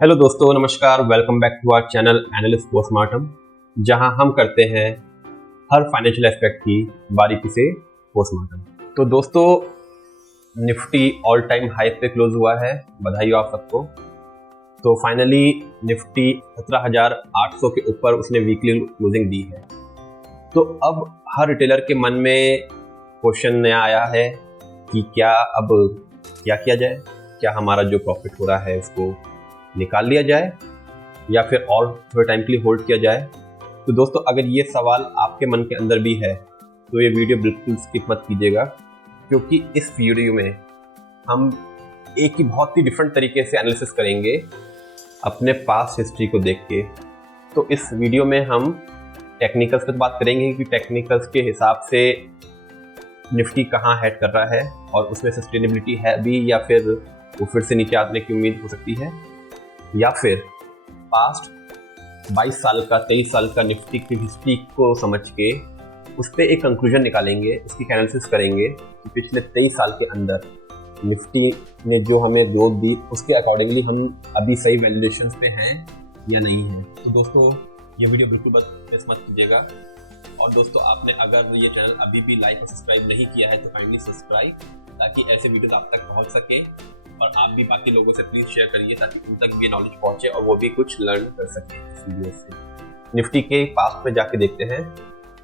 Hello दोस्तों, नमस्कार। Welcome back to our channel analyst postmortem, जहां हम करते हैं हर फाइनेंशियल एस्पेक्ट की बारीकी से पोस्टमार्टम। तो दोस्तों, निफ्टी ऑल टाइम हाई पे क्लोज हुआ है, बधाई हो आप सबको। तो फाइनली निफ्टी 17,800 के ऊपर उसने वीकली क्लोजिंग दी है। तो अब हर रिटेलर के मन में क्वेश्चन नया आया है कि क्या किया जाए, क्या हमारा जो प्रॉफिट हो रहा है उसको निकाल लिया जाए या फिर और थोड़े टाइम के लिए होल्ड किया जाए। तो दोस्तों, अगर ये सवाल आपके मन के अंदर भी है तो ये वीडियो बिल्कुल स्किप मत कीजिएगा, क्योंकि इस वीडियो में हम एक ही बहुत ही डिफरेंट तरीके से एनालिसिस करेंगे अपने पास्ट हिस्ट्री को देख के। तो इस वीडियो में हम टेक्निकल्स पर बात करेंगे कि टेक्निकल्स के हिसाब से निफ्टी कहाँ हेड कर रहा है और उसमें सस्टेनेबिलिटी है भी, या फिर वो फिर से नीचे आने की उम्मीद हो सकती है, या फिर पास्ट 22 साल का 23 साल का निफ्टी की हिस्ट्री को समझ के उस पर एक कंक्लूजन निकालेंगे, उसकी एनालिसिस करेंगे कि पिछले 23 साल के अंदर निफ्टी ने जो हमें ग्रोथ दी उसके अकॉर्डिंगली हम अभी सही वैल्यूएशंस पे हैं या नहीं हैं। तो दोस्तों, ये वीडियो बिल्कुल मिस मत कीजिएगा। और दोस्तों, आपने अगर ये चैनल अभी भी लाइक और सब्सक्राइब नहीं किया है तो काइंडली सब्सक्राइब, ताकि ऐसे वीडियोस आप तक पहुंच सके और आप भी बाकी लोगों से प्लीज़ शेयर करिए ताकि उन तक भी नॉलेज पहुंचे और वो भी कुछ लर्न कर सकें इस वीडियो से। निफ्टी के पास्ट में जाके देखते हैं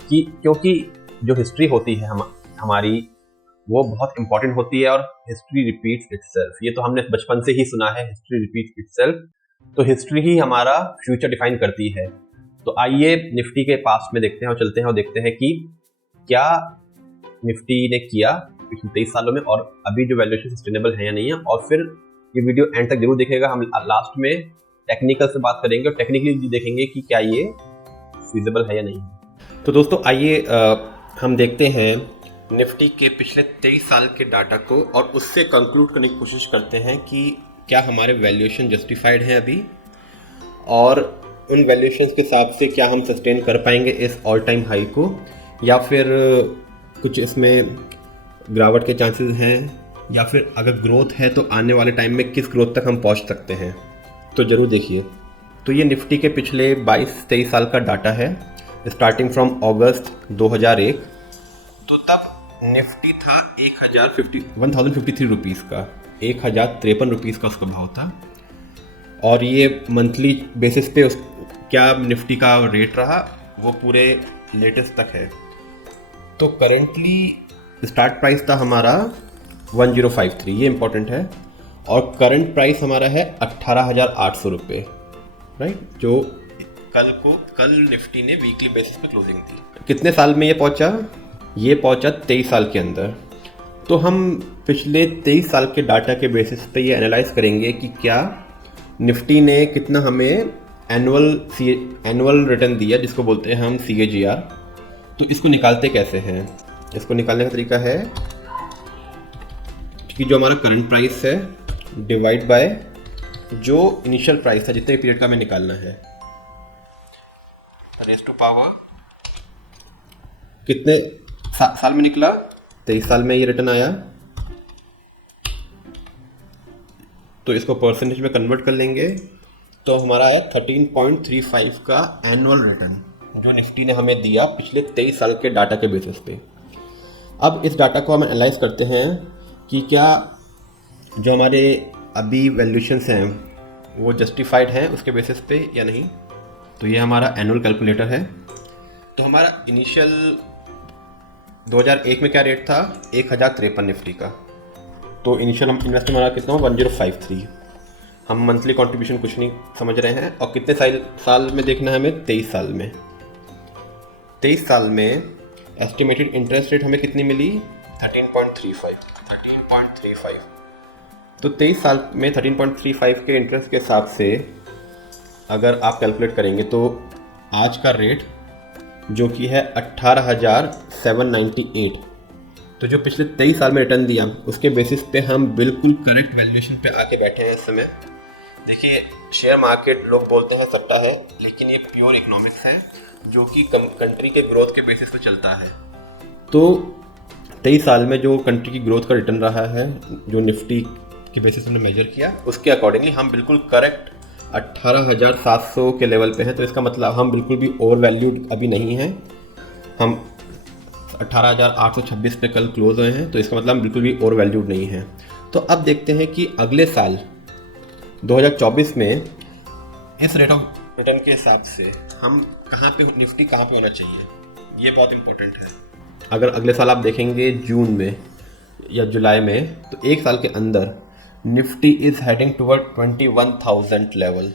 कि क्योंकि जो हिस्ट्री होती है हमारी, वो बहुत इंपॉर्टेंट होती है और हिस्ट्री रिपीट्स इटसेल्फ। ये तो हमने बचपन से ही सुना है, हिस्ट्री रिपीट्स इटसेल्फ। तो हिस्ट्री ही हमारा फ्यूचर डिफाइन करती है। तो आइए निफ्टी के पास्ट में देखते हैं और चलते हैं और देखते हैं कि क्या निफ्टी ने किया पिछले 23 सालों में और अभी जो वैल्यूएशन सस्टेनेबल है या नहीं है। और फिर ये वीडियो एंड तक जरूर देखिएगा। हम लास्ट में टेक्निकल से बात करेंगे और टेक्निकली देखेंगे कि क्या ये फीजिबल है या नहीं। तो दोस्तों, आइए हम देखते हैं निफ्टी के पिछले 23 साल के डाटा को और उससे कंक्लूड करने की कोशिश करते हैं कि क्या हमारे वैल्यूएशन जस्टिफाइड हैं अभी, और उन वैल्यूएशन के हिसाब से क्या हम सस्टेन कर पाएंगे इस ऑल टाइम हाई को, या फिर कुछ इसमें गिरावट के चांसेस हैं, या फिर अगर ग्रोथ है तो आने वाले टाइम में किस ग्रोथ तक हम पहुंच सकते हैं। तो ज़रूर देखिए। तो ये निफ्टी के पिछले 22-23 साल का डाटा है, स्टार्टिंग फ्रॉम अगस्त 2001। तो तब निफ्टी था 1053 रुपीज़ का, 1053 रुपीज़ का उसका भाव था। और ये मंथली बेसिस पे क्या निफ्टी का रेट रहा वो पूरे लेटेस्ट तक है। तो करेंटली स्टार्ट प्राइस था हमारा 1053, ये इंपॉर्टेंट है, और करंट प्राइस हमारा है 18,800 रुपये, राइट, जो कल निफ्टी ने वीकली बेसिस पे क्लोजिंग थी। कितने साल में ये पहुंचा? ये पहुंचा 23 साल के अंदर। तो हम पिछले 23 साल के डाटा के बेसिस पे ये एनालाइज करेंगे कि क्या निफ्टी ने कितना हमें एनुअल रिटर्न दिया, जिसको बोलते हैं हम CAGR। तो इसको निकालते कैसे हैं? इसको निकालने का तरीका है कि जो हमारा करंट प्राइस है डिवाइड बाय जो इनिशियल प्राइस था, जितने पीरियड का हमें निकालना है, रेज़ टू पावर कितने साल में निकला, 23 साल में ये रिटर्न आया। तो इसको परसेंटेज में कन्वर्ट कर लेंगे तो हमारा आया 13.35 का एनुअल रिटर्न, जो निफ्टी ने हमें दिया पिछले 23 साल के डाटा के बेसिस पे। अब इस डाटा को हम एनालाइज करते हैं कि क्या जो हमारे अभी वैल्यूएशंस हैं वो जस्टिफाइड हैं उसके बेसिस पे या नहीं। तो ये हमारा एनुअल कैलकुलेटर है। तो हमारा इनिशियल 2001 में क्या रेट था? 1053 निफ्टी का। तो इनिशियल हम इन्वेस्ट हमारा कितना हो? 1053। हम मंथली कंट्रीब्यूशन कुछ नहीं समझ रहे हैं। और कितने साल में देखना है हमें? 23 साल में। 23 साल में एस्टिमेटेड इंटरेस्ट रेट हमें कितनी मिली? 13.35। तो 23 साल में 13.35 के इंटरेस्ट के हिसाब से अगर आप कैलकुलेट करेंगे तो आज का रेट जो कि है 18,798, तो जो पिछले 23 साल में रिटर्न दिया उसके बेसिस पे हम बिल्कुल करेक्ट वैल्यूएशन पे आके बैठे हैं इस समय। देखिए, शेयर मार्केट लोग बोलते हैं सट्टा है, लेकिन ये प्योर इकोनॉमिक्स है जो कि कंट्री के ग्रोथ के बेसिस पे चलता है। तो 23 साल में जो कंट्री की ग्रोथ का रिटर्न रहा है, जो निफ्टी के बेसिस हमने मेजर किया, उसके अकॉर्डिंगली हम बिल्कुल करेक्ट 18,700 के लेवल पे हैं, तो इसका मतलब हम बिल्कुल भी ओवर वैल्यूड अभी नहीं हैं। हम 18,826 पे कल क्लोज हुए हैं, तो इसका मतलब हम बिल्कुल भी ओवर वैल्यूड नहीं हैं। तो अब देखते हैं कि अगले साल 2024 में इस रेट ऑफ रिटर्न के हिसाब से हम कहाँ पे, निफ्टी कहाँ पे होना चाहिए, ये बहुत इंपॉर्टेंट है। अगर अगले साल आप देखेंगे जून में या जुलाई में, तो एक साल के अंदर Nifty is heading toward 21,000 level,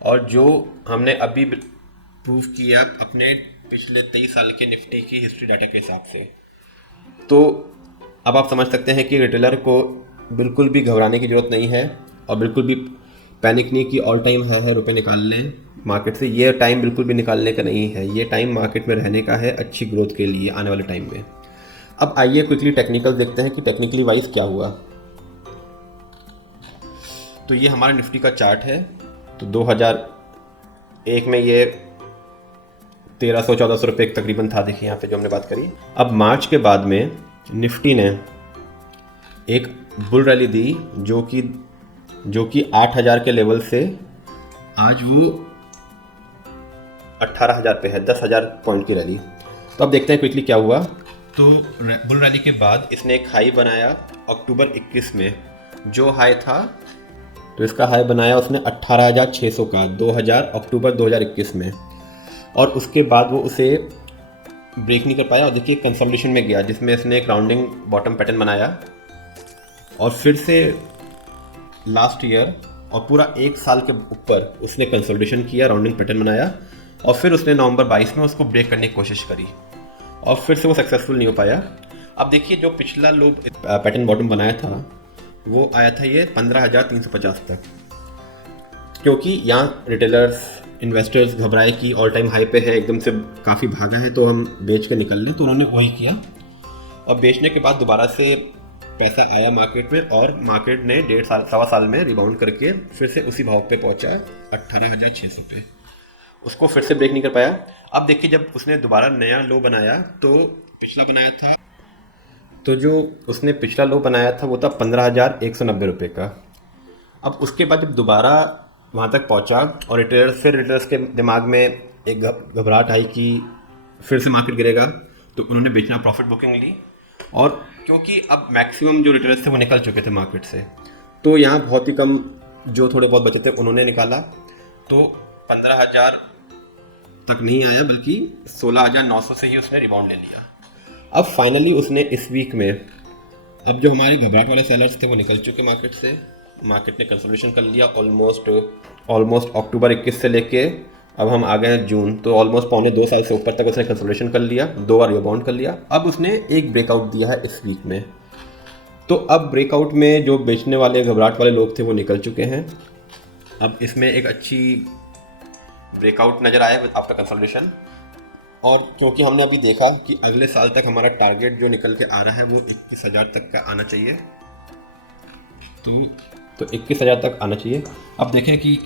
और जो हमने अभी प्रूव किया अपने पिछले 23 साल के निफ्टी की हिस्ट्री डाटा के हिसाब से, तो अब आप समझ सकते हैं कि रिटेलर को बिल्कुल भी घबराने की ज़रूरत नहीं है और बिल्कुल भी पैनिक नहीं कि ऑल टाइम है रुपए निकाल लें मार्केट से। ये टाइम बिल्कुल भी निकालने का नहीं है, ये टाइम मार्केट में रहने का है अच्छी ग्रोथ के लिए आने वाले टाइम में। अब आइए क्विकली टेक्निकल देखते हैं कि टेक्निकली वाइज क्या हुआ। तो ये हमारा निफ्टी का चार्ट है। तो 2001 में ये 1300-1400 रुपये तकरीबन था, देखिए यहाँ पे जो हमने बात करी। अब मार्च के बाद में निफ्टी ने एक बुल रैली दी जो कि 8,000 के लेवल से आज वो 18,000 पे है, 10,000 पॉइंट की रैली। तो अब देखते हैं क्विकली क्या हुआ। तो बुल रैली के बाद इसने एक हाई बनाया अक्टूबर 21 में, जो हाई था, तो इसका हाई बनाया उसने 18,600 का 2000 अक्टूबर 2021 में, और उसके बाद वो उसे ब्रेक नहीं कर पाया और देखिए कंसोलिडेशन में गया, जिसमें इसने एक राउंडिंग बॉटम पैटर्न बनाया और फिर से लास्ट ईयर और पूरा एक साल के ऊपर उसने कंसोलिडेशन किया, राउंडिंग पैटर्न बनाया, और फिर उसने नवंबर 22 में उसको ब्रेक करने की कोशिश करी और फिर से वो सक्सेसफुल नहीं हो पाया। अब देखिए जो पिछला लो पैटर्न बॉटम बनाया था वो आया था ये 15,350 तक, क्योंकि यहाँ रिटेलर्स इन्वेस्टर्स घबराए कि ऑल टाइम हाई पे है, एकदम से काफ़ी भागा है तो हम बेच कर निकल लें, तो उन्होंने वही किया। और बेचने के बाद दोबारा से पैसा आया मार्केट में और मार्केट ने 1.5 सवा साल में रिबाउंड करके फिर से उसी भाव पे पहुंचा 18,600 पे, उसको फिर से ब्रेक नहीं कर पाया। अब देखिए जब उसने दोबारा नया लो बनाया, तो पिछला बनाया था, तो जो उसने पिछला लो बनाया था वो था 15,190 रुपये का। अब उसके बाद जब दोबारा वहाँ तक पहुँचा और रिटेलर्स के दिमाग में एक घबराहट आई कि फिर से मार्केट गिरेगा, तो उन्होंने बेचना प्रॉफिट बुकिंग ली, और क्योंकि अब मैक्सिमम जो रिटेलर्स थे वो निकल चुके थे मार्केट से, तो यहाँ बहुत ही कम जो थोड़े बहुत बचे थे उन्होंने निकाला, तो 15,000 तक नहीं आया बल्कि 16,900 से ही उसने रिबाउंड ले लिया। अब फाइनली उसने इस वीक में, अब जो हमारे घबराहट वाले सेलर्स थे वो निकल चुके मार्केट से, मार्केट ने कंसोलिडेशन कर लिया ऑलमोस्ट अक्टूबर 21 से लेके अब हम आ गए हैं जून, तो ऑलमोस्ट 1.25 साल से ऊपर तक उसने कंसोलिडेशन कर लिया, 2 बार रिबाउंड कर लिया। अब उसने एक ब्रेकआउट दिया है इस वीक में, तो अब ब्रेकआउट में जो बेचने वाले घबराहट वाले लोग थे वो निकल चुके हैं। अब इसमें एक अच्छी ब्रेकआउट नज़र आया आफ्टर कंसोलिडेशन, और क्योंकि हमने अभी देखा कि अगले साल तक हमारा टारगेट जो निकल के आ रहा है वो 21,000 तक का आना चाहिए, तो 21,000 तक आना चाहिए। अब देखें कि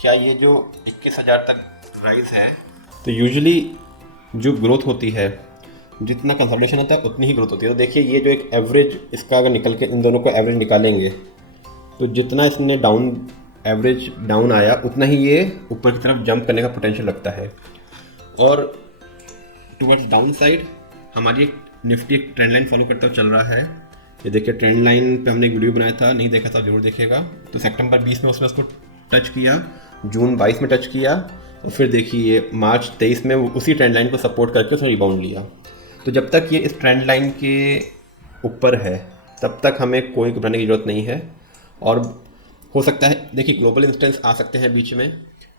क्या ये जो 21,000 तक राइज है, तो यूजुअली जो ग्रोथ होती है, जितना कंसोलिडेशन होता है उतनी ही ग्रोथ होती है। तो देखिए ये जो एक एवरेज इसका अगर निकल के इन दोनों को एवरेज निकालेंगे, तो जितना इसने एवरेज डाउन आया उतना ही ये ऊपर की तरफ जंप करने का पोटेंशियल रखता है। और टुवर्ड्स डाउन साइड हमारी एक निफ्टी एक ट्रेंड लाइन फॉलो करता हुआ चल रहा है। ये देखिए ट्रेंड लाइन पे हमने एक वीडियो बनाया था, नहीं देखा था जरूर देखिएगा। तो सितंबर 20 में उसने उसको टच किया, जून 22 में टच किया, और फिर देखिए मार्च 23 में उसी ट्रेंड लाइन को सपोर्ट करके उसने रिबाउंड लिया। तो जब तक ये इस ट्रेंड लाइन के ऊपर है तब तक हमें कोई घबराने की ज़रूरत नहीं है। और हो सकता है देखिए ग्लोबल इंस्टेंस आ सकते हैं बीच में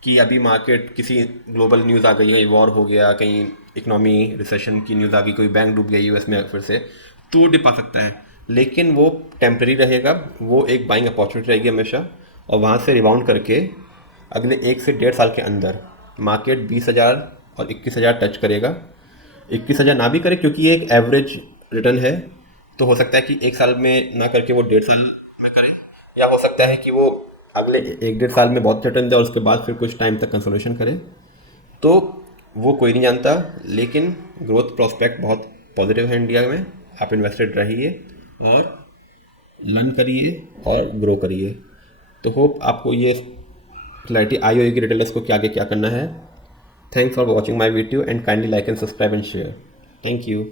कि अभी मार्केट किसी ग्लोबल न्यूज़ आ गई है, वॉर हो गया, कहीं इकोनॉमी रिसेशन की न्यूज़ आ गई, कोई बैंक डूब गया यूएस में फिर से, तो डिप आ सकता है, लेकिन वो टेम्परेरी रहेगा, वो एक बाइंग अपॉर्चुनिटी रहेगी हमेशा। और वहाँ से रिबाउंड करके अगले 1 से 1.5 साल के अंदर मार्केट 20,000 और 21,000 टच करेगा। 21,000 ना भी करे क्योंकि ये एक एवरेज रिटर्न है, तो हो सकता है कि 1 साल में ना करके वो 1.5 साल में करे, या हो सकता है कि वो अगले 1-1.5 साल में बहुत रिटर्न दे और उसके बाद फिर कुछ टाइम तक कंसोलिडेशन करे, तो वो कोई नहीं जानता। लेकिन ग्रोथ प्रॉस्पेक्ट बहुत पॉजिटिव है इंडिया में, आप इन्वेस्टेड रहिए और लर्न करिए और ग्रो करिए। तो होप आपको ये क्लैरिटी आई होगी रिटेलर्स को क्या आगे क्या करना है। Thanks for watching my video and kindly like and subscribe and share. Thank you.